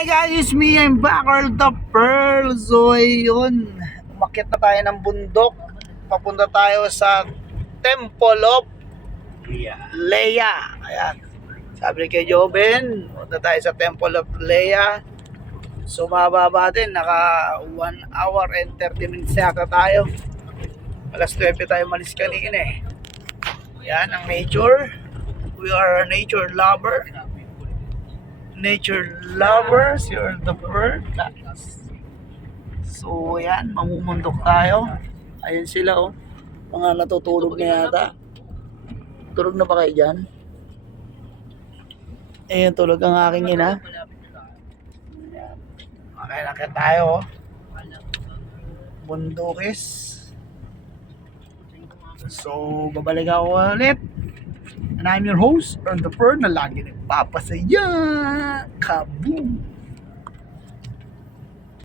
Hi guys, me I'm back Earl the Pearl. So ayun, umakyat na tayo ng bundok. Papunta tayo sa Temple of Leia. Ayan. Sabi kay Joven, punta tayo sa Temple of Leia. So mababa din, naka 1 hour and 30 minutes yata tayo. Alas 9 tayo malis kanina eh. Yan ang nature. We are a nature lover. Nature lovers, you're the bird. So yan, mamumundok tayo. Ayun sila oh. Mga natutulog na yata. Tulog na ba kayo dyan? Ayun, tulog ang aking ina. Ayan. Okay, nakita tayo oh. Bundukis. So, babalik ako ulit. And I'm your host, Earn the Pearl, na lagi nagpapasaya. Kaboom!